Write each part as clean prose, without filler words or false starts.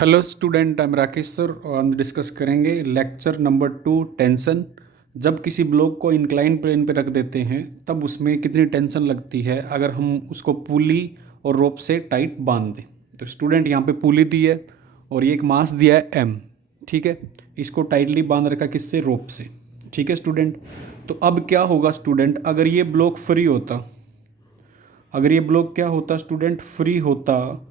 Hello student, I am Rakesh sir और हम discuss करेंगे लेक्चर नंबर 2 टेंशन। जब किसी ब्लॉक को इंक्लाइन प्लेन पे रख देते हैं तब उसमें कितनी टेंशन लगती है अगर हम उसको पुली और रोप से टाइट बांध दें। तो स्टूडेंट यहाँ पे पुली दी है और ये एक मास दिया है एम। ठीक है, इसको टाइटली बांध रखा किससे? रोप से। ठीक है स्टूडेंट, तो अब क्या होगा स्टूडेंट, अगर ये ब्लॉक फ्री होता, अगर ये ब्लॉक क्या होता स्टूडेंट, फ्री होता,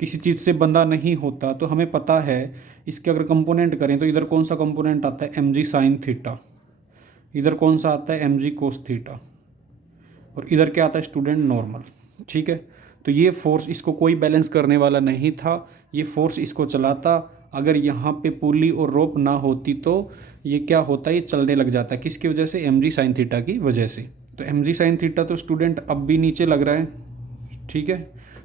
किसी चीज़ से बंधा नहीं होता, तो हमें पता है इसके अगर कंपोनेंट करें तो इधर कौन सा कंपोनेंट आता है? M g sine theta. इधर कौन सा आता है? M g cos theta. और इधर क्या आता है स्टूडेंट? नॉर्मल। ठीक है, तो ये फोर्स इसको कोई बैलेंस करने वाला नहीं था, ये फोर्स इसको चलाता। अगर यहाँ पे पुली और रोप ना होती तो ये क्या होता? ये चलने लग जाता। किसकी वजह से? एम जी साइन थीटा की वजह से। तो एम जी साइन थीटा तो स्टूडेंट अब भी नीचे लग रहा है। ठीक है,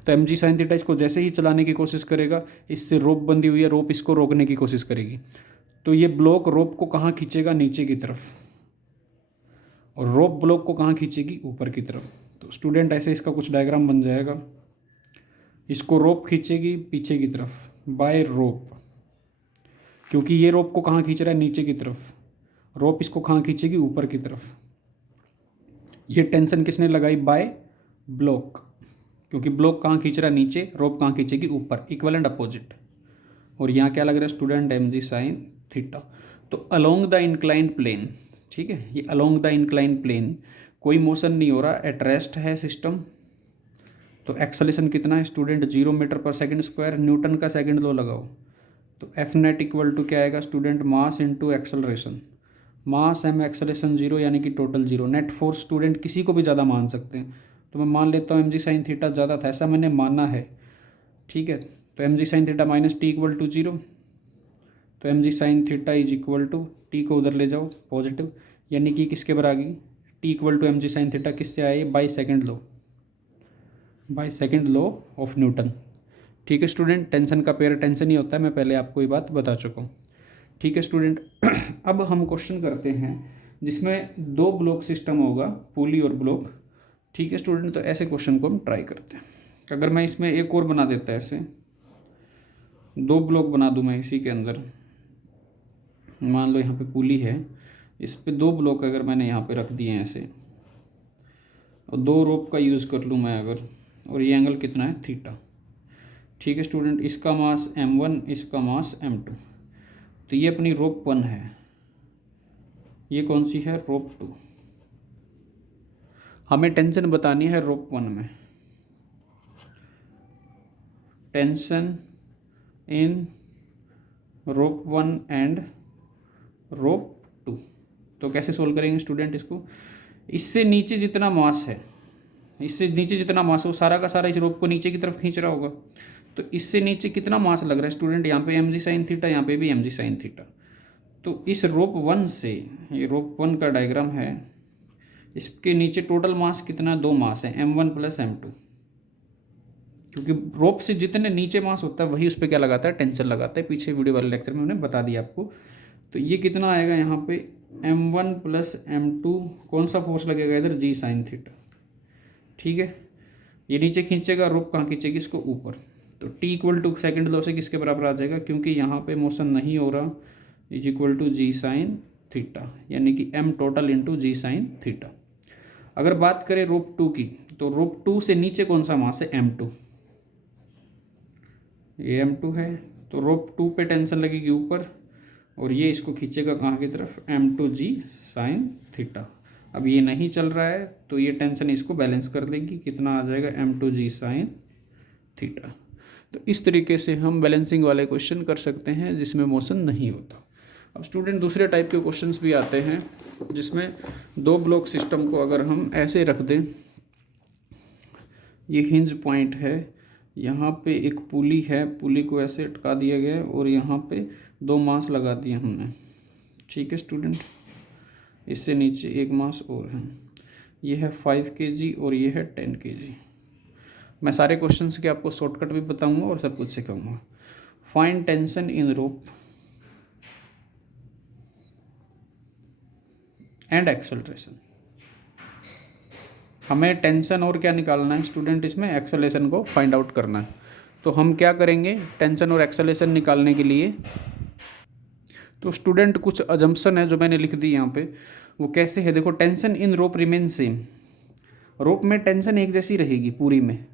तो एम जी साइन थीटा इसको जैसे ही चलाने की कोशिश करेगा, इससे रोप बंधी हुई है, रोप इसको रोकने की कोशिश करेगी, तो ये ब्लॉक रोप को कहाँ खींचेगा? नीचे की तरफ। और रोप ब्लॉक को कहाँ खींचेगी? ऊपर की तरफ। तो स्टूडेंट ऐसे इसका कुछ डायग्राम बन जाएगा। इसको रोप खींचेगी पीछे की तरफ बाय रोप, क्योंकि ये रोप को कहाँ खींच रहा है? नीचे की तरफ। रोप इसको कहाँ खींचेगी? ऊपर की तरफ। ये टेंशन किसने लगाई? बाय ब्लॉक, क्योंकि ब्लॉक कहाँ खींच रहा है? नीचे, रोप कहाँ खींचेगी? ऊपर। Equal and opposite. और यहाँ क्या लग रहा है student? M g sine theta. तो अलोंग द इंक्लाइंड प्लेन, ठीक है, ये अलोंग द इंक्लाइंड प्लेन कोई मोशन नहीं हो रहा, एट रेस्ट है सिस्टम। तो एक्सेलेरेशन कितना है student? 0 metre per second square. Newton का सेकंड लॉ लगाओ, तो एफ नेट इक्वल टू क्या आएगा student? Mass into acceleration. Mass m, acceleration zero, यानी कि total zero. Net force student किसी को भी ज़्यादा मान सकते हैं, तो मैं मान लेता हूँ एम जी साइन थीटा ज़्यादा था, ऐसा मैंने माना है। ठीक है, तो m g sine theta minus T equal to zero. तो m g sine theta is equal to, T को उधर ले जाओ पॉजिटिव, यानी कि किसके बराबर आ गई? T equal to m g sine theta किससे आई? By second law, by second law of Newton. ठीक है स्टूडेंट, टेंशन का पेयर टेंशन ही होता है, मैं पहले आपको ये बात बता चुका हूँ। ठीक है स्टूडेंट, अब हम क्वेश्चन करते हैं जिसमें दो ब्लॉक सिस्टम होगा, पुली और ब्लॉक। ठीक है स्टूडेंट, तो ऐसे क्वेश्चन को हम ट्राई करते हैं। अगर मैं इसमें एक और बना देता, ऐसे दो ब्लॉक बना दूं मैं इसी के अंदर, मान लो यहाँ पे पुली है, इस पे दो ब्लॉक अगर मैंने यहाँ पे रख दिए हैं ऐसे, और दो रोप का यूज़ कर लूँ मैं अगर, और ये एंगल कितना है? थीटा। ठीक है स्टूडेंट, इसका मास m1, इसका मास m2। तो ये अपनी रोप 1 है, ये कौन सी है? रोप 2। हमें टेंशन बतानी है रोप 1 में, टेंशन इन रोप 1 एंड रोप 2। तो कैसे सोल्व करेंगे स्टूडेंट इसको? इससे नीचे जितना मास है, इससे नीचे जितना मास है वो सारा का सारा इस रोप को नीचे की तरफ खींच रहा होगा। तो इससे नीचे कितना मास लग रहा है स्टूडेंट? यहाँ पे एम जी साइन थीटा, यहाँ पे भी एम जी साइन थीटा। तो इस रोप 1 से, ये रोप 1 का डायग्राम है, इसके नीचे टोटल मास कितना? दो मास है, m1 प्लस m2। क्योंकि रोप से जितने नीचे मास होता है वही उस पर क्या लगाता है? टेंशन लगाता है। पीछे वीडियो वाले लेक्चर में मैंने बता दिया आपको। तो ये कितना आएगा यहाँ पे? m1 प्लस m2, कौन सा फोर्स लगेगा इधर? जी साइन थीटा। ठीक है, ये नीचे खींचेगा, रोप कहाँ खींचेगी? इसको ऊपर। तो T equal to second law से किसके बराबर आ जाएगा? क्योंकि यहाँ पे मोशन नहीं हो रहा, is equal to g sine theta, यानी कि m total into g sine theta. अगर बात करें रोप 2 की, तो रोप 2 से नीचे कौन सा मास है? m2। ये m2 है, तो रोप 2 पे टेंशन लगेगी ऊपर, और ये इसको खींचेगा कहाँ की तरफ? m2 जी साइन थीटा। अब ये नहीं चल रहा है तो ये टेंशन इसको बैलेंस कर देगी, कितना आ जाएगा? m2 जी साइन थीटा। तो इस तरीके से हम बैलेंसिंग वाले क्वेश्चन कर सकते हैं जिसमें मोशन नहीं होता। अब स्टूडेंट दूसरे टाइप के क्वेश्चंस भी आते हैं जिसमें दो ब्लॉक सिस्टम को अगर हम ऐसे रख दें, ये हिंज पॉइंट है, यहाँ पे एक पुली है, पुली को ऐसे अटका दिया गया है, और यहाँ पे दो मास लगा दिए हमने। ठीक है स्टूडेंट, इससे नीचे एक मास और है, ये है 5 kg और ये है 10 kg। मैं सारे क्वेश्चंस के आपको शॉर्टकट भी बताऊंगा और सब कुछ सिखाऊंगा। Find tension in rope and acceleration. हमें टेंशन और क्या निकालना है स्टूडेंट? इसमें एक्सेलरेशन को फाइंड आउट करना है। तो हम क्या करेंगे टेंशन और एक्सेलरेशन निकालने के लिए, तो स्टूडेंट कुछ अजम्पशन है जो मैंने लिख दी यहाँ पे। वो कैसे है देखो, tension in rope remain same. Rope में टेंशन एक जैसी रहेगी पूरी में।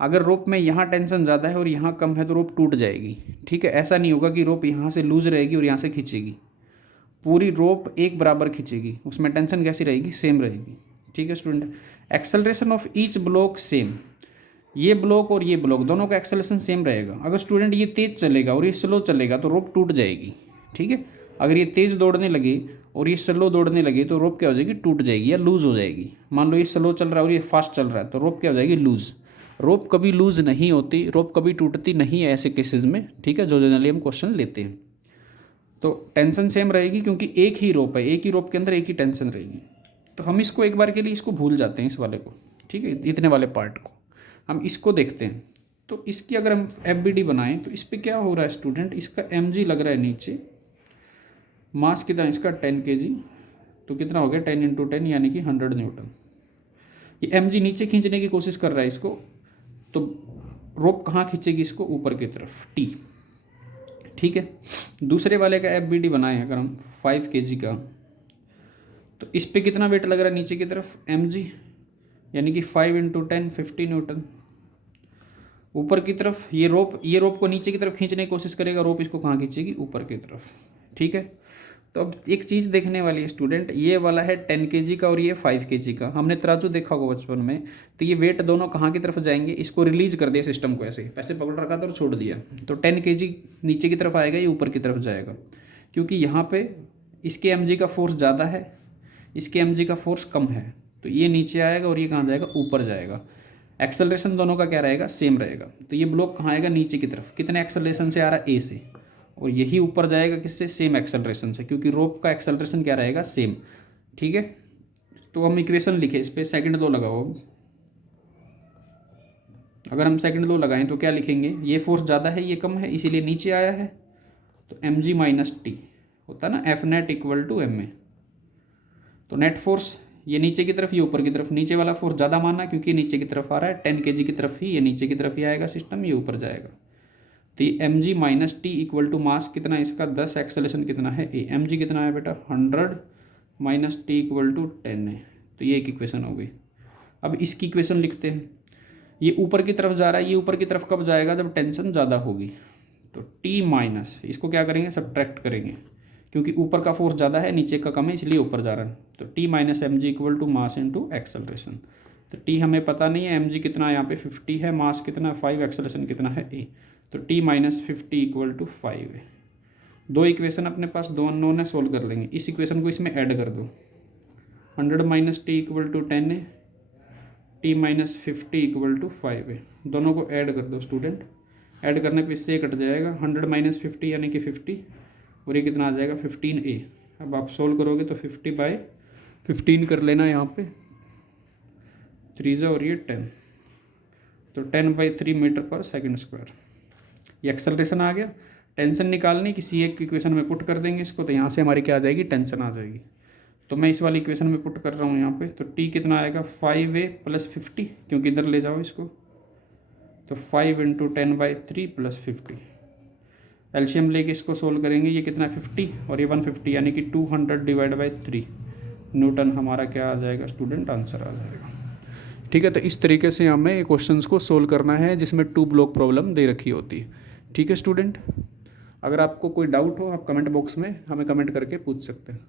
अगर रोप में यहाँ टेंशन ज़्यादा है और यहाँ कम है तो रोप टूट जाएगी। ठीक है, ऐसा नहीं होगा कि रोप यहाँ से लूज रहेगी और यहाँ से खींचेगी। पूरी रोप एक बराबर खींचेगी, उसमें टेंशन कैसी रहेगी, सेम रहेगी। ठीक है student. Acceleration of each block same. ये ब्लॉक और ये ब्लॉक दोनों का एक्सेलरेशन सेम रहेगा। अगर स्टूडेंट ये तेज चलेगा और ये स्लो चलेगा तो रोप टूट जाएगी। ठीक है, अगर ये तेज़ दौड़ने लगे और ये स्लो दौड़ने लगे तो रोप क्या हो जाएगी, टूट जाएगी या लूज़ हो जाएगी। मान लो ये स्लो चल रहा है और ये फास्ट चल रहा है तो रोप क्या हो जाएगी, लूज़। रोप कभी लूज़ नहीं होती, रोप कभी टूटती नहीं है ऐसे केसेस में। ठीक है, जो जनरली हम क्वेश्चन लेते हैं। तो टेंशन सेम रहेगी क्योंकि एक ही रोप है, एक ही रोप के अंदर एक ही टेंशन रहेगी। तो हम इसको एक बार के लिए इसको भूल जाते हैं, इस वाले को। ठीक है, इतने वाले पार्ट को हम इसको देखते हैं। तो इसकी अगर हम FBD बनाएं तो इस पर क्या हो रहा है स्टूडेंट, इसका mg लग रहा है नीचे, मास कितना इसका 10 kg, तो कितना हो गया 10 × 10 यानी कि 100 न्यूटन। ये mg नीचे खींचने की कोशिश कर रहा है इसको, तो रोप कहाँ खींचेगी इसको, ऊपर की तरफ, T। ठीक है, दूसरे वाले का FBD बनाए अगर हम 5 kg का, तो इस पे कितना वेट लग रहा है नीचे की तरफ, mg यानी कि 5 × 10 50 न्यूटन। ऊपर की तरफ ये रोप को नीचे की तरफ खींचने की कोशिश करेगा, रोप इसको कहाँ खींचेगी, ऊपर की तरफ। ठीक है, तो अब एक चीज़ देखने वाली है स्टूडेंट, ये वाला है 10 kg का और ये 5 kg का। हमने तराजू देखा होगा बचपन में, तो ये वेट दोनों कहाँ की तरफ जाएंगे, इसको रिलीज कर दिया सिस्टम को, ऐसे पकड़ रखा था और छोड़ दिया, तो 10 kg नीचे की तरफ आएगा, ये ऊपर की तरफ जाएगा। क्योंकि यहाँ पे इसके mg का फोर्स ज़्यादा है, इसके mg का फोर्स कम है, तो ये नीचे आएगा और ये कहाँ जाएगा, ऊपर जाएगा। एक्सेलरेशन दोनों का क्या रहेगा, सेम रहेगा। तो ये ब्लॉक कहाँ आएगा, नीचे की तरफ। कितने एक्सेलरेशन से आ रहा है, A से, और यही ऊपर जाएगा किससे, सेम एक्सेलरेशन से, क्योंकि रोप का एक्सेलरेशन क्या रहेगा, सेम। ठीक है, तो हम इक्वेशन लिखे इस पर, सेकंड लॉ लगाओ। अगर हम सेकंड लॉ लगाएं तो क्या लिखेंगे, ये फोर्स ज़्यादा है ये कम है, इसीलिए नीचे आया है, तो mg - T होता ना, F net = ma। तो नेट फोर्स ये नीचे की तरफ, ये ऊपर की तरफ। नीचे वाला फोर्स ज़्यादा मानना क्योंकि नीचे की तरफ आ रहा है, 10 kg की तरफ ही, ये नीचे की तरफ ही आएगा सिस्टम, ये ऊपर जाएगा। तो ये mg - T = मास कितना है इसका 10, एक्सेलरेशन कितना है A। mg कितना है बेटा 100 - T = 10 है। तो ये एक इक्वेशन हो गई। अब इसकी इक्वेशन लिखते हैं। ये ऊपर की तरफ जा रहा है, ये ऊपर की तरफ कब जाएगा, जब टेंशन ज़्यादा होगी। तो T माइनस, इसको क्या करेंगे, सब्ट्रैक्ट करेंगे, क्योंकि ऊपर का फोर्स ज़्यादा है नीचे का कम है, इसलिए ऊपर जा रहा है। तो T - mg = मास × एक्सेलरेशन। तो T हमें पता नहीं है, mg कितना यहाँ पे 50 है, मास कितना 5, एक्सेलरेशन कितना है A। तो T - 50 = 5 है। दो इक्वेशन अपने पास, दो अननोन है, सोल्व कर लेंगे। इस इक्वेशन को इसमें ऐड कर दो, 100 - T = 10 है, T - 50 = 5 है। दोनों को ऐड कर दो स्टूडेंट। ऐड करने पे इससे कट जाएगा, 100 - 50 यानी कि 50, और ये कितना आ जाएगा 15A। अब आप सोल्व करोगे तो 50/15 कर लेना यहाँ पे, 3 और ये 10, तो 10/3 मीटर/सेकंड²। ये एक्सेलरेशन आ गया। टेंशन निकालनी, किसी एक इक्वेशन में पुट कर देंगे इसको, तो यहाँ से हमारी क्या आ जाएगी, टेंशन आ जाएगी। तो मैं इस वाली इक्वेशन में पुट कर रहा हूँ यहाँ पे। तो T कितना आएगा 5A + 50, क्योंकि इधर ले जाओ इसको, तो 5 × 10/3 + 50। एलसीएम लेके इसको सोल्व करेंगे, ये कितना 50 और ये 150, यानी कि 200/3 न्यूटन हमारा क्या आ जाएगा स्टूडेंट, आंसर आ जाएगा। ठीक है, तो इस तरीके से हमें क्वेश्चंस को सोल्व करना है जिसमें 2 ब्लॉक प्रॉब्लम दे रखी होती है। ठीक है स्टूडेंट, अगर आपको कोई डाउट हो आप कमेंट बॉक्स में हमें कमेंट करके पूछ सकते हैं।